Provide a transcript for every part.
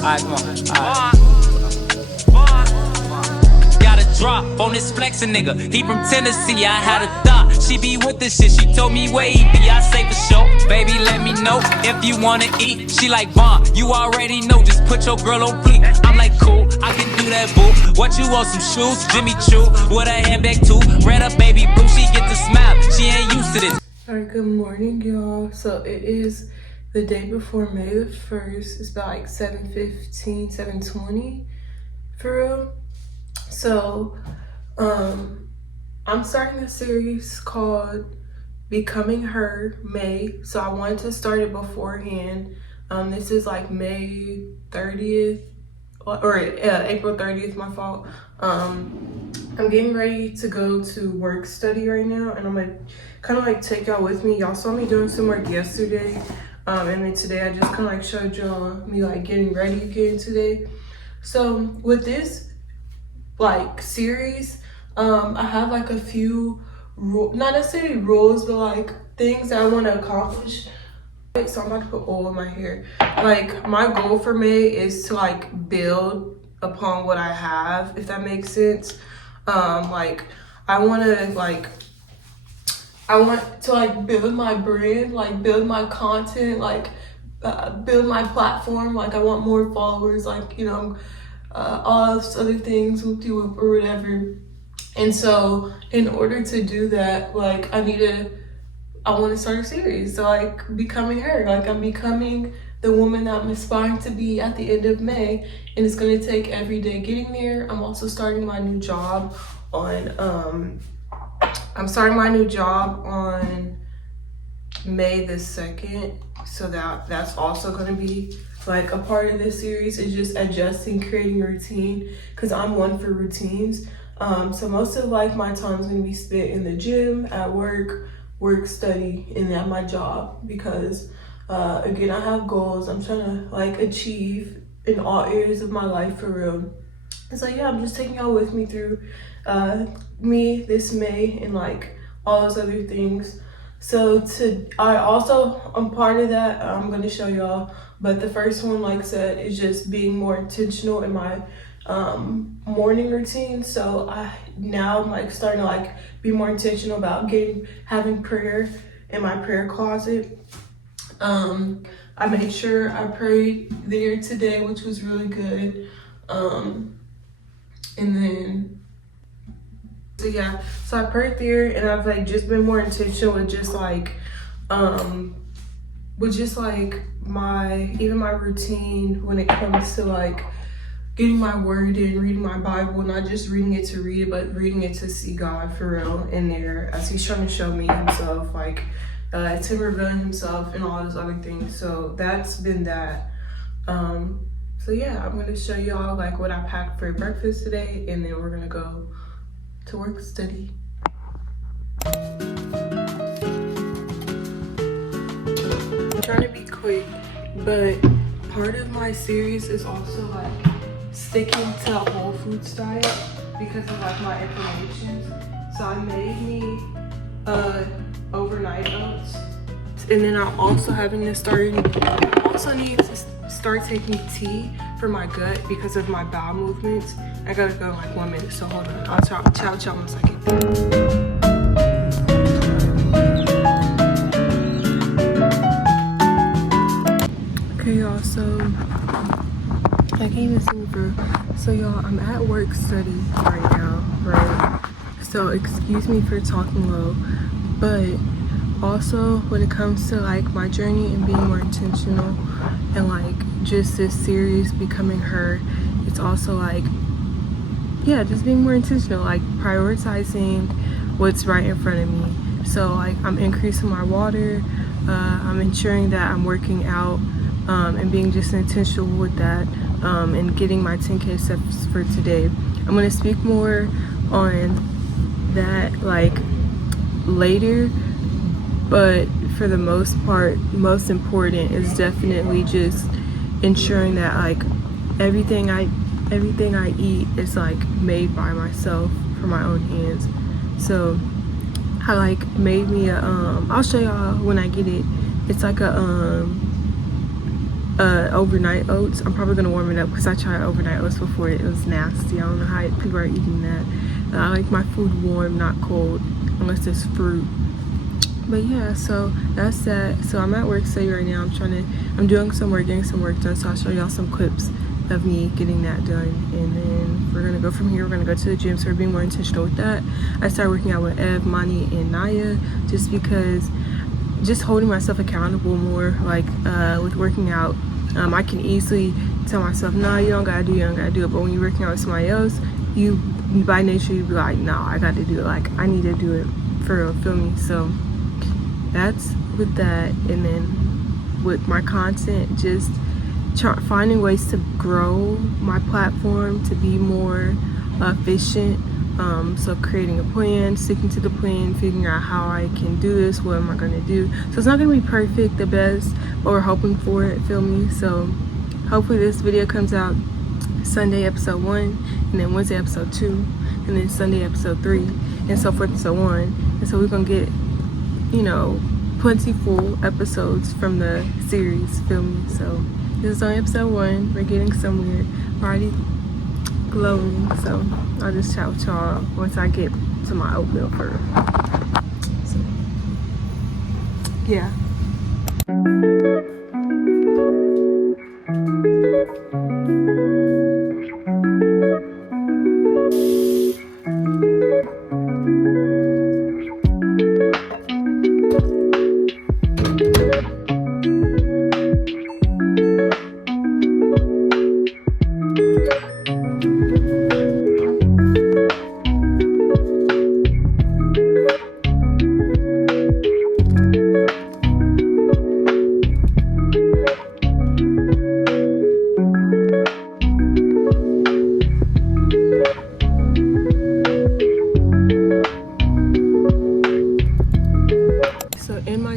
Alright, come on. Got a drop on this flexin' nigga. He from Tennessee, I had a thought. She be with this shit, she told me where he be. I say for sure, baby, let me know if you wanna eat. She like, Vaughn, you already know, just put your girl on fleek. I'm like, cool, I can do that, boo. What you want, some shoes? Jimmy Choo, with a handbag too. Red up, baby, boo, she get the smile. She ain't used to this. Alright, good morning, y'all. So it is the day before May the 1st. It's about like 7:15, 7:20 for real. So I'm starting a series called Becoming Her May. So I wanted to start it beforehand. This is like May 30th or April 30th, my fault. I'm getting ready to go to work study right now, and I'm gonna kind of like take y'all with me. Y'all saw me doing some work yesterday, and then today I just kind of like showed y'all me like getting ready again today. So with this like series, I have like a few not necessarily rules, but like things that I want to accomplish. So I'm about to put oil in my hair. Like my goal for May is to like build upon what I have, if that makes sense. Like I want to like build my brand, like build my content, like build my platform. Like I want more followers, like, you know, all those other things, whoop-de-whoop or whatever. And so in order to do that, like I want to start a series. So like Becoming Her, like I'm becoming the woman that I'm aspiring to be at the end of May, and it's going to take every day getting there. I'm also starting my new job on May the 2nd, so that's also going to be like a part of this series. Is just adjusting, creating a routine, because I'm one for routines. So most of like my time is going to be spent in the gym, at work study, and at my job, because again, I have goals I'm trying to like achieve in all areas of my life for real. And so yeah, I'm just taking y'all with me through me this May and like all those other things. So I'm part of that. I'm going to show y'all, but the first one, like I said, is just being more intentional in my morning routine. So I'm like starting to like be more intentional about having prayer in my prayer closet. I made sure I prayed there today, which was really good. And then so I prayed there, and I've like just been more intentional with just like my routine when it comes to like getting my word in, reading my Bible, not just reading it to read it, but reading it to see God for real in there as he's trying to show me himself, like to reveal himself and all those other things. So that's been that. So yeah, I'm gonna show y'all like what I packed for breakfast today, and then we're gonna go to work study. I'm trying to be quick, but part of my series is also like sticking to a whole foods diet because of like my inflammation. So I made me overnight oats, and then I also need to start taking tea for my gut because of my bowel movements. I gotta go in like 1 minute, so hold on. I'll chow 1 second. Okay, y'all, so I can't even see bro. So y'all, I'm at work study right now, right? So excuse me for talking low, but also when it comes to like my journey and being more intentional and like just this series Becoming Her, it's also like, yeah, just being more intentional, like prioritizing what's right in front of me. So like I'm increasing my water, I'm ensuring that I'm working out, and being just intentional with that, and getting my 10K steps for today. I'm gonna speak more on that like later, but for the most part, most important is definitely just ensuring that like everything I eat is like made by myself from my own hands. So I like made me a I'll show y'all when I get it. It's like a overnight oats. I'm probably gonna warm it up because I tried overnight oats before. It was nasty. I don't know how people are eating that. I like my food warm, not cold, unless it's fruit. But yeah, so that's that. So I'm at work study right now. I'm doing some work, getting some work done. So I'll show y'all some clips of me getting that done, and then we're gonna go from here. We're gonna go to the gym, so we're being more intentional with that. I started working out with Ev, Mani, and Naya, just because, just holding myself accountable more. Like with working out, I can easily tell myself, no, you don't gotta do it. But when you're working out with somebody else, you by nature you be like, no, I got to do it. Like I need to do it for real. Feel me? So that's with that, and then with my content, just finding ways to grow my platform to be more efficient. So creating a plan, sticking to the plan, figuring out how I can do this, what am I going to do. So it's not going to be perfect, the best, but we're hoping for it, feel me? So hopefully this video comes out Sunday episode 1, and then Wednesday episode 2, and then Sunday episode 3, and so forth and so on. And so we're going to get, you know, plentiful episodes from the series, feel me? So this is on episode 1. We're getting somewhere. Already glowing. So I'll just chat with y'all once I get to my oatmeal first. So yeah.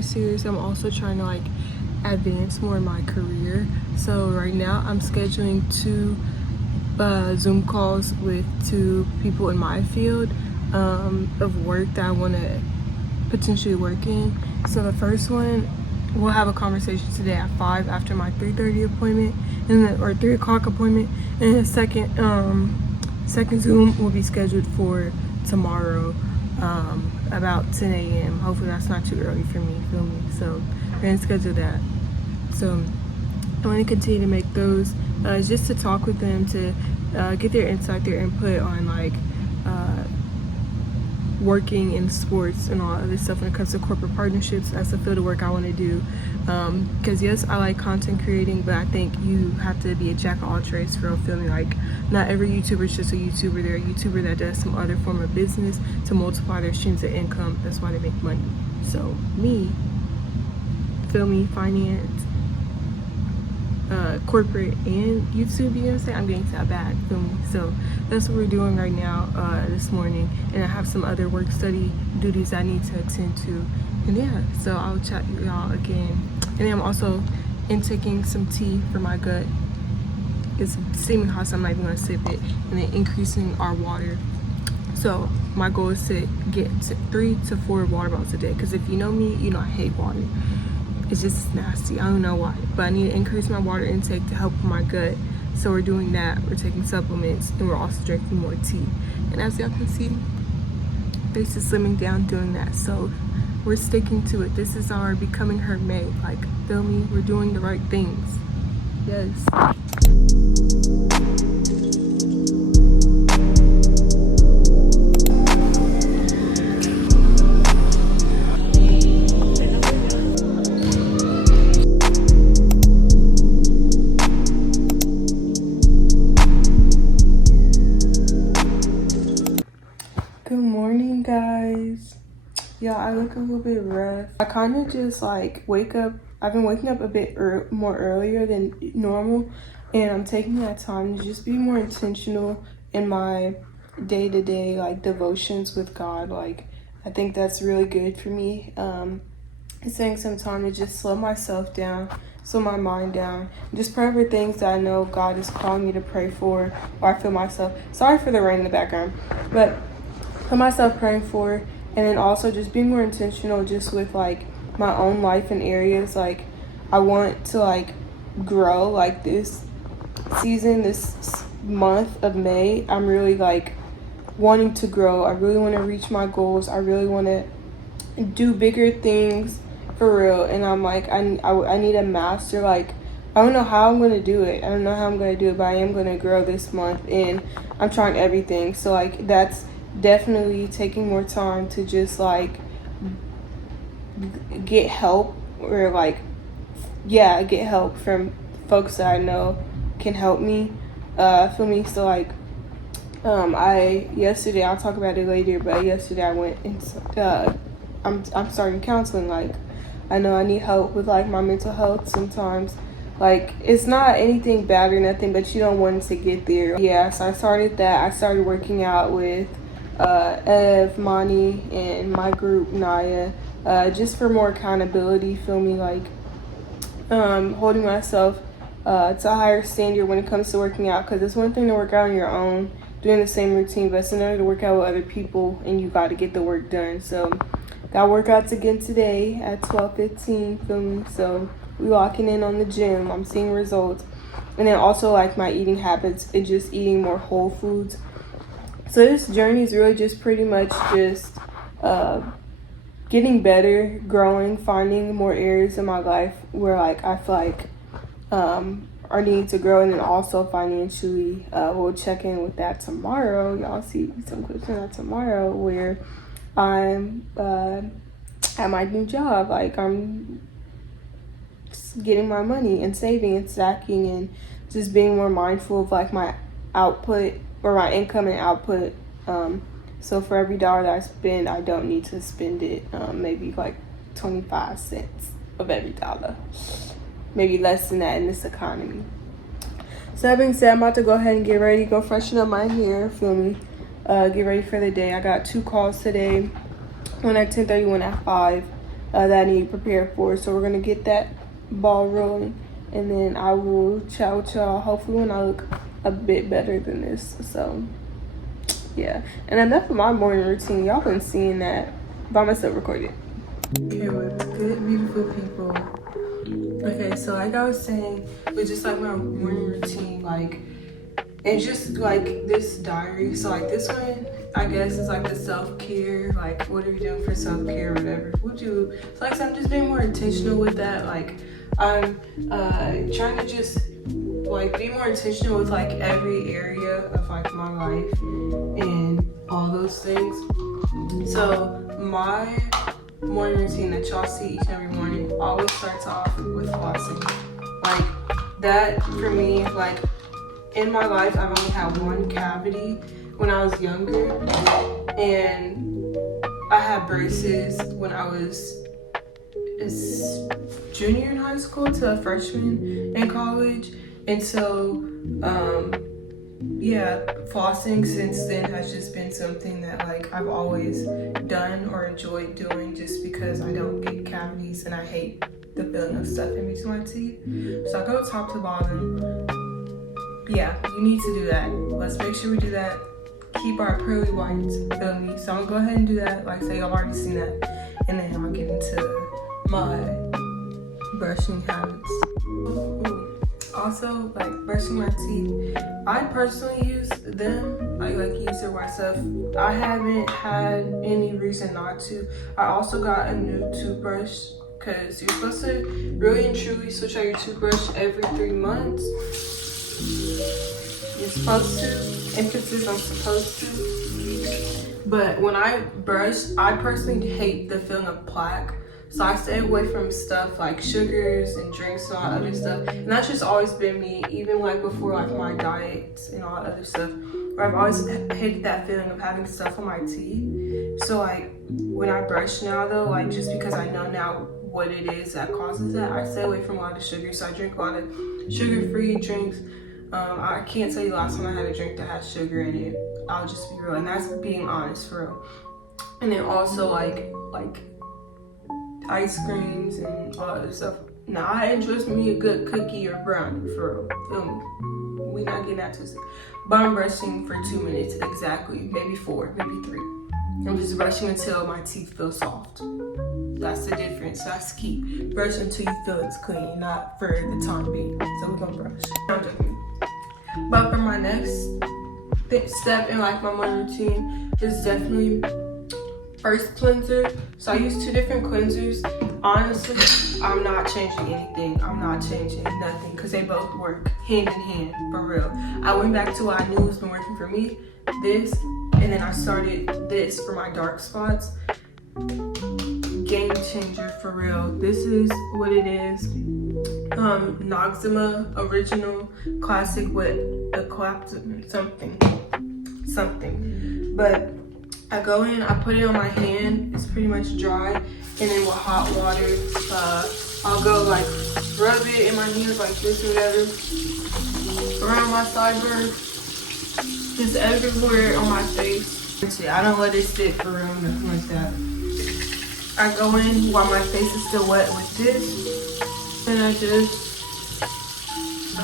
Series, I'm also trying to like advance more in my career. So right now I'm scheduling 2 Zoom calls with 2 people in my field of work that I want to potentially work in. So the first one, we'll have a conversation today at 5 after my 3:30 appointment, and then, or 3 o'clock appointment, and the second Zoom will be scheduled for tomorrow, about 10 a.m. Hopefully that's not too early for me, feel me? So we're gonna schedule that. So I want to continue to make those just to talk with them, to get their insight, their input on like working in sports and all other stuff when it comes to corporate partnerships. That's the field of work I want to do, because yes, I like content creating, but I think you have to be a jack of all trades for real, feel me? Like not every YouTuber is just a YouTuber. They're a YouTuber that does some other form of business to multiply their streams of income. That's why they make money. So me, feel me? Finance, corporate, and YouTube, you know what I'm saying? I'm getting to that bag, feel me? So that's what we're doing right now, this morning, and I have some other work study duties I need to attend to, and yeah, so I'll chat with y'all again. And then I'm also intaking some tea for my gut. It's steaming hot, so I'm not even gonna sip it, and then increasing our water. So my goal is to get to 3 to 4 water bottles a day, because if you know me, you know I hate water. It's just nasty. I don't know why, but I need to increase my water intake to help my gut. So we're doing that. We're taking supplements, and we're also drinking more tea. And as y'all can see, face is slimming down doing that. So we're sticking to it. This is our becoming her May. Like, feel me? We're doing the right things. Yes. Good morning, guys. Yeah, I look a little bit rough. I kind of just like wake up. I've been waking up a bit more earlier than normal, and I'm taking that time to just be more intentional in my day-to-day like devotions with God. Like, I think that's really good for me. It's taking some time to just slow myself down, slow my mind down, just pray for things that I know God is calling me to pray for, or I feel myself. Sorry for the rain in the background, but put myself praying for, and then also just being more intentional just with like my own life and areas. Like I want to like grow. Like this season, this month of May, I'm really like wanting to grow. I really want to reach my goals. I really want to do bigger things for real. And I'm like, I need a master. Like, I don't know how I'm going to do it. I don't know how I'm going to do it, but I am going to grow this month. And I'm trying everything. So, like, that's definitely taking more time to just, like, get help. Or, like, yeah, get help from folks that I know can help me. Feel me? So, like, yesterday, I'll talk about it later, but yesterday I went and, I'm starting counseling. Like, I know I need help with like my mental health sometimes. Like, it's not anything bad or nothing, but you don't want to get there. Yeah, so I started that. I started working out with Ev, Mani, and my group Naya, just for more accountability. Feel me? Like, holding myself to a higher standard when it comes to working out, because it's one thing to work out on your own, doing the same routine, but it's another to work out with other people, and you got to get the work done. So got workouts again today at 12:15, feel me? So we locking in on the gym. I'm seeing results. And then also like my eating habits and just eating more whole foods. So this journey is really just pretty much just getting better, growing, finding more areas in my life where like I feel like are needing to grow, and then also financially. We'll check in with that tomorrow. Y'all see some clips on that tomorrow where I'm at my new job. Like, I'm getting my money and saving and stacking and just being more mindful of like my output or my income and output. So for every dollar that I spend, I don't need to spend it maybe like 25 cents of every dollar. Maybe less than that in this economy. So that being said, I'm about to go ahead and get ready, go freshen up my hair, feel me? Get ready for the day. I got 2 calls today, one at 10:30, one at 5, that I need to prepare for. So we're going to get that ball rolling, and then I will chat with y'all hopefully when I look a bit better than this. So, yeah. And enough of my morning routine. Y'all been seeing that by myself recorded. Okay, what's good, beautiful people? Okay, so like I was saying, with just like my morning routine, like, and just like this diary, so like this one I guess is like the self-care, like what are you doing for self-care or whatever. We'll do, so like I said, I'm just being more intentional with that. Like I'm trying to just like be more intentional with like every area of like my life and all those things. So my morning routine that y'all see each and every morning always starts off with flossing. Like that for me, like in my life, I've only had one cavity when I was younger, and I had braces when I was a junior in high school to a freshman in college. And so, yeah, flossing since then has just been something that like I've always done or enjoyed doing, just because I don't get cavities and I hate the feeling of stuff in between my teeth. So I go top to bottom. Yeah, you need to do that. Let's make sure we do that. Keep our pearly whites, feel me? So I'm gonna go ahead and do that. Like I say, I've already seen that. And then I'm gonna get into my brushing habits. Also, like brushing my teeth, I personally use them. I like use it myself. I haven't had any reason not to. I also got a new toothbrush, because you're supposed to really and truly switch out your toothbrush every 3 months. You're supposed to, emphasis on supposed to. But when I brush, I personally hate the feeling of plaque. So I stay away from stuff like sugars and drinks and all that other stuff. And that's just always been me, even like before like my diets and all that other stuff, where I've always hated that feeling of having stuff on my teeth. So like when I brush now though, like just because I know now what it is that causes that, I stay away from a lot of sugar. So I drink a lot of sugar-free drinks. I can't tell you the last time I had a drink that had sugar in it. I'll just be real, and that's being honest, for real. And then also like ice creams and all that other stuff. Now I enjoy me a good cookie or brownie, for real. Feel me? We not getting that twisted. But I'm brushing for 2 minutes exactly, maybe 4, maybe 3. I'm just brushing until my teeth feel soft. That's the difference. That's key. Brush until you feel it's clean, not for the time being. So we're gonna brush. I'm joking. But for my next step in like my morning routine is definitely first cleanser. So I use 2 different cleansers. Honestly, I'm not changing anything. I'm not changing nothing because they both work hand in hand, for real. I went back to what I knew has been working for me, this, and then I started this for my dark spots. Game changer, for real. This is what it is. Noxzema original classic with a something. But I go in, I put it on my hand. It's pretty much dry. And then with hot water, I'll go like rub it in my hands like this or whatever. Around my sideburns. Just everywhere on my face. I don't let it sit for real, nothing like that. I go in while my face is still wet with this. And I just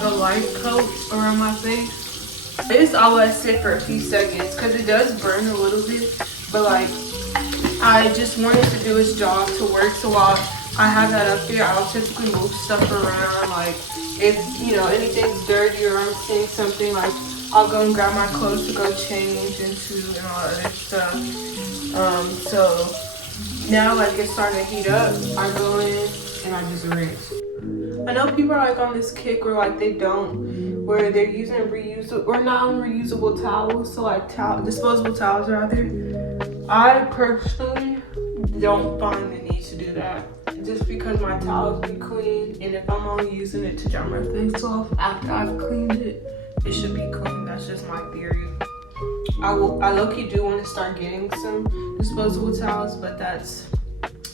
a light coat around my face. This I'll let sit for a few seconds because it does burn a little bit. But like, I just wanted to do its job to work. So while I have that up here, I'll typically move stuff around. Like if, you know, anything's dirty or I'm seeing something, like I'll go and grab my clothes to go change into and all that other stuff. So now like it's starting to heat up, I go in and I just rinse. I know people are like on this kick where like where they're using reusable or non-reusable towels, so like disposable towels rather. I personally don't find the need to do that, just because my towels be clean, and if I'm only using it to dry my face off after I've cleaned it, it should be clean. That's just my theory. I low-key do want to start getting some disposable towels, but that's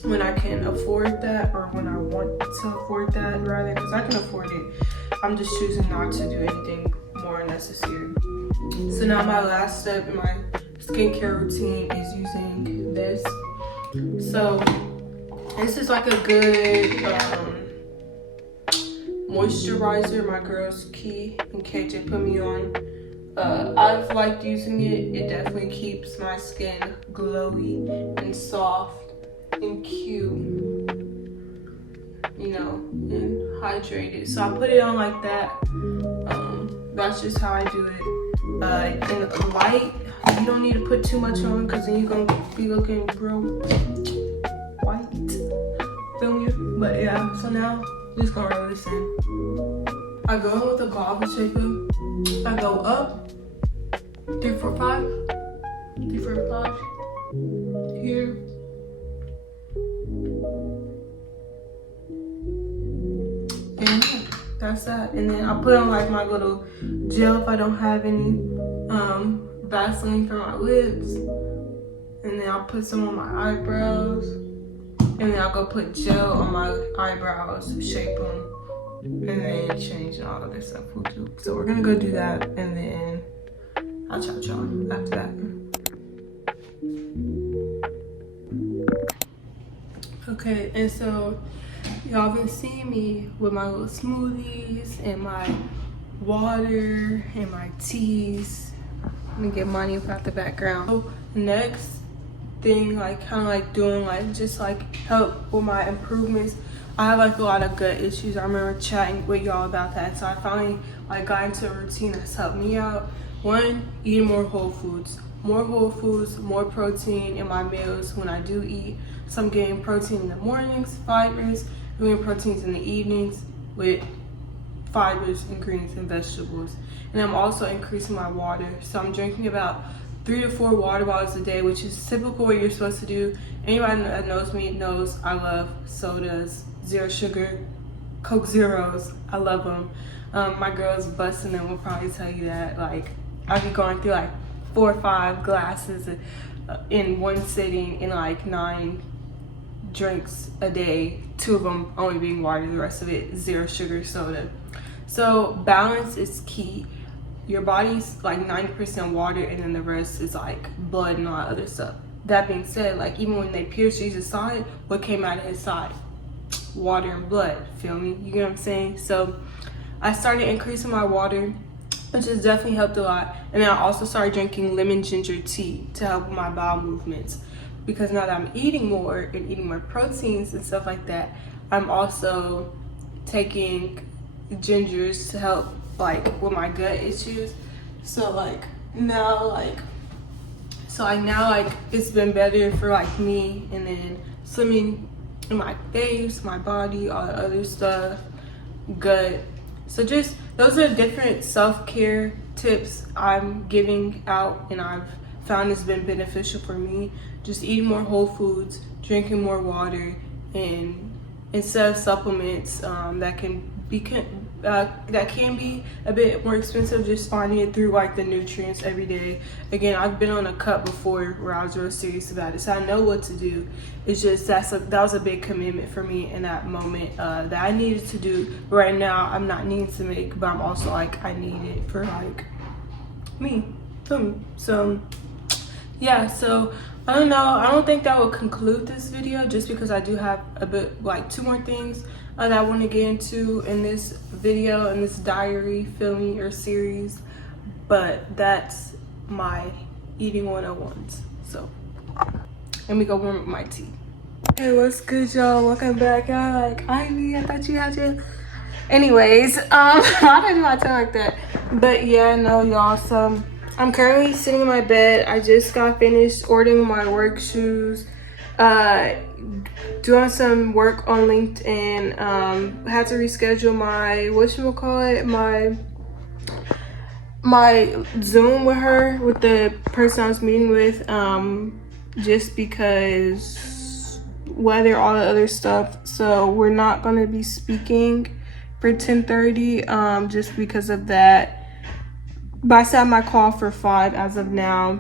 when I can afford that, or when I want to afford that rather, because I can afford it. I'm just choosing not to do anything more unnecessary. So now my last step in my skincare routine is using this. So this is like a good moisturizer. My girl's Key and KJ put me on. I've liked using it. It definitely keeps my skin glowy and soft and cute, you know, and hydrated. So I put it on like that. That's just how I do it. In light, you don't need to put too much on because then you're gonna be looking real white. Feel me? But yeah, so now I'm just gonna rub this in. I go in with a guava shaper. I go up 3, 4, 5. 3, 4, 5. Here. And that's that. And then I put on like my little gel if I don't have any, Vaseline for my lips, and then I'll put some on my eyebrows, and then I'll go put gel on my eyebrows, shape them, and then change and all of this stuff we'll do. So we're gonna go do that, and then I'll chat y'all after that. Okay, and so y'all been seeing me with my little smoothies and my water and my teas. I'm gonna get money without the background. So next thing, like kind of like doing like just like help with my improvements. I have like a lot of gut issues. I remember chatting with y'all about that. So I finally like got into a routine that's helped me out. One, eating more whole foods. More whole foods, more protein in my meals when I do eat. So I'm getting protein in the mornings, fibers, doing proteins in the evenings with fibers and greens and vegetables. And I'm also increasing my water. So I'm drinking about 3 to 4 water bottles a day, which is typical what you're supposed to do. Anybody that knows me knows I love sodas, zero sugar, Coke Zeros. I love them. My girls busting them will probably tell you that. Like, I'll be going through like 4 or 5 glasses in one sitting and like 9 drinks a day, 2 of them only being water, the rest of it zero sugar soda. So balance is key. Your body's like 90% water, and then the rest is like blood and all that other stuff. That being said, like even when they pierced Jesus' side, what came out of his side? Water and blood, feel me? You get what I'm saying? So I started increasing my water, which has definitely helped a lot. And then I also started drinking lemon ginger tea to help with my bowel movements. because now that I'm eating more and eating more proteins and stuff like that, I'm also taking gingers to help like with my gut issues. So like now like it's been better for like me, and then slimming in my face, my body, all the other stuff, gut. So just those are different self-care tips I'm giving out, and I've found it's been beneficial for me. Just eating more whole foods, drinking more water, and instead of supplements that can be a bit more expensive, just finding it through like the nutrients every day. Again, I've been on a cut before where I was real serious about it, so I know what to do. It's just that was a big commitment for me in that moment that I needed to do. But right now I'm not needing to make, but I'm also like I need it for like me. So yeah, so I don't know, I don't think that will conclude this video, just because I do have a bit like 2 more things that I want to get into in this video, in this diary filming or series. But that's my eating 101s. So let me go warm up my tea. Hey, what's good, y'all? Welcome back. Y'all like, Ivy, I thought you had your... Anyways, why did I talk like that? But yeah, no, y'all, so I'm currently sitting in my bed. I just got finished ordering my work shoes, doing some work on LinkedIn. Had to reschedule my my Zoom with the person I was meeting with, just because weather, all the other stuff. So we're not gonna be speaking for 10:30, just because of that. But I set my call for 5 as of now.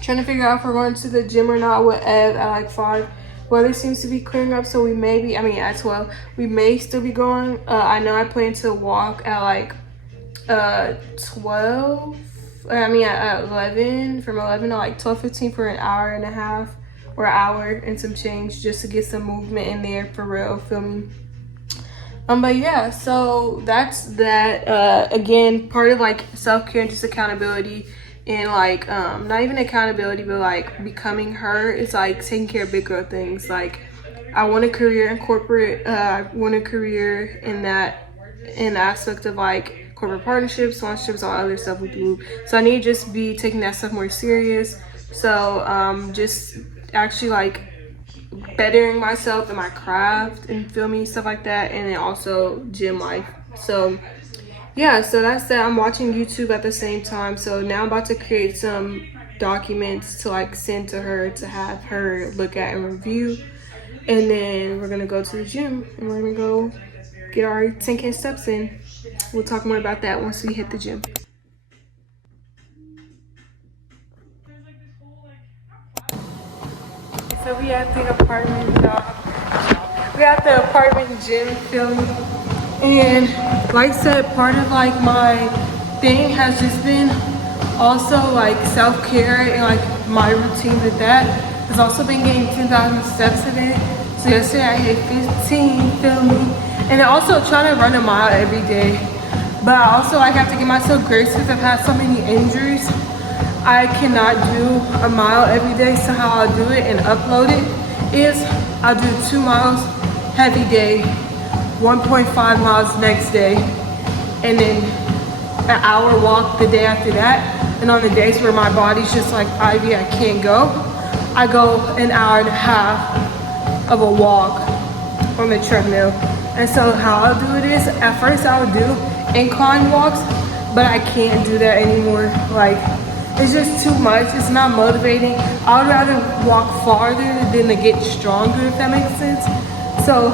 Trying to figure out if we're going to the gym or not with Ev at like 5. Weather seems to be clearing up, so we may be, at 12, we may still be going. I know I plan to walk at like 12, at 11, from 11 to like 12:15 for an hour and a half or hour and some change, just to get some movement in there for real filming. But yeah, so that's that. Again, part of like self-care and just accountability, and like not even accountability, but like becoming her, is like taking care of big girl things. Like I want a career in corporate, I want a career in the aspect of like corporate partnerships, sponsorships, all other stuff with Blue. So I need to just be taking that stuff more serious. So just actually like bettering myself in my craft and filming stuff like that, and then also gym life. So yeah, so that's that. I'm watching YouTube at the same time. So now I'm about to create some documents to like send to her to have her look at and review, and then we're gonna go to the gym and we're gonna go get our 10K steps in. We'll talk more about that once we hit the gym. So we at the apartment, we at the apartment gym filming, and like I said, part of like my thing has just been also like self-care, and like my routine with that has also been getting 10,000 steps a day. So yesterday I hit 15 filming, and then also trying to run a mile every day. But I also like have to give myself grace because I've had so many injuries. I cannot do a mile every day, so how I'll do it and upload it is I'll do 2 miles heavy day, 1.5 miles next day, and then an hour walk the day after that. And on the days where my body's just like, Ivy, I can't go, I go an hour and a half of a walk on the treadmill. And so how I'll do it is, at first I would do incline walks, but I can't do that anymore. Like, it's just too much. It's not motivating. I would rather walk farther than to get stronger, if that makes sense. So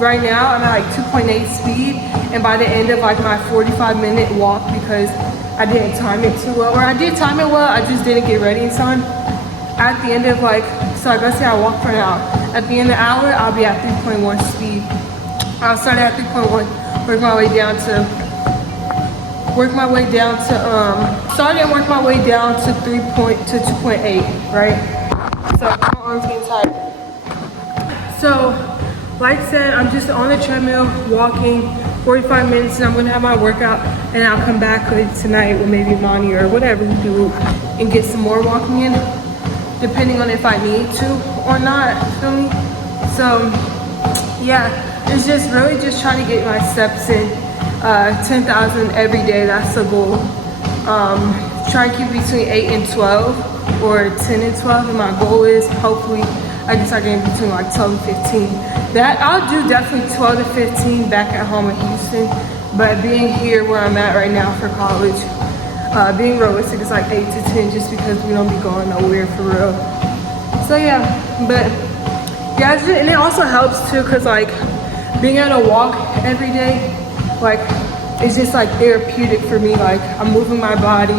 right now I'm at like 2.8 speed, and by the end of like my 45-minute walk, because I didn't time it too well, or I did time it well, I just didn't get ready in time. At the end of like, so like let's say I walk for an hour. At the end of the hour, I'll be at 3.1 speed. I'll start at 3.1, work my way down to started and work my way down to 2.8, right? So my arms getting tired. So, like I said, I'm just on the treadmill walking 45 minutes, and I'm gonna have my workout, and I'll come back tonight with maybe Monty or whatever we do and get some more walking in. depending on if I need to or not, feel me? So yeah, it's just really just trying to get my steps in. 10,000 every day, that's the goal. Try to keep between 8 and 12 or 10 and 12, and my goal is hopefully I can start getting between like 12 and 15. That I'll do definitely 12 to 15 back at home in Houston, but being here where I'm at right now for college, being realistic is like 8 to 10 just because we don't be going nowhere for real. So yeah, but yeah, and it also helps too because like being able to walk every day, like it's just like therapeutic for me. Like I'm moving my body,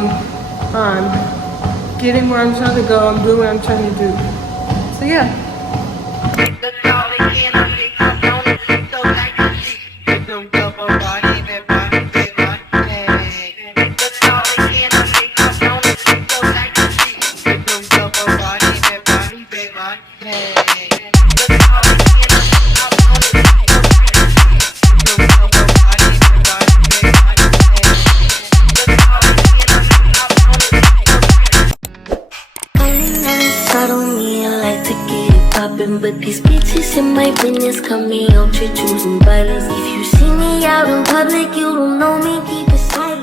getting where I'm trying to go, I'm doing what I'm trying to do. So yeah. But these bitches in my business cut me out, you're choosing violence. If you see me out in public, you don't know me, keep it silent.